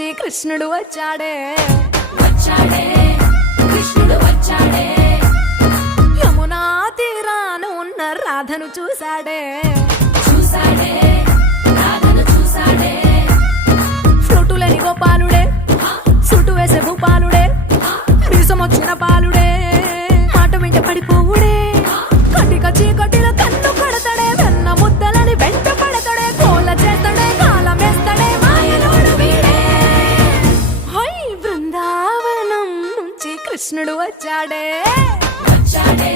నుంచి కృష్ణుడు వచ్చాడే వచ్చాడే కృష్ణుడు వచ్చాడే యమునా తీరాన ఉన్న రాధను చూశాడే చూసాడే రాధను చూసాడే ఫ్లూటులేని గోపాలుడే సుటు వేసే భూపాలుడే వీసమొచ్చిన పాలుడే మాట వెంట పడిపోవుడే కటిక చీకటిలో కన్ను పడతాడే వెన్న ముద్దలని వెంట పడతాడే కోల చేస్తాడే కాలం వేస్తాడే మాయలోడు వీడే హై బృందావనం నుంచి కృష్ణుడు వచ్చాడే వచ్చాడే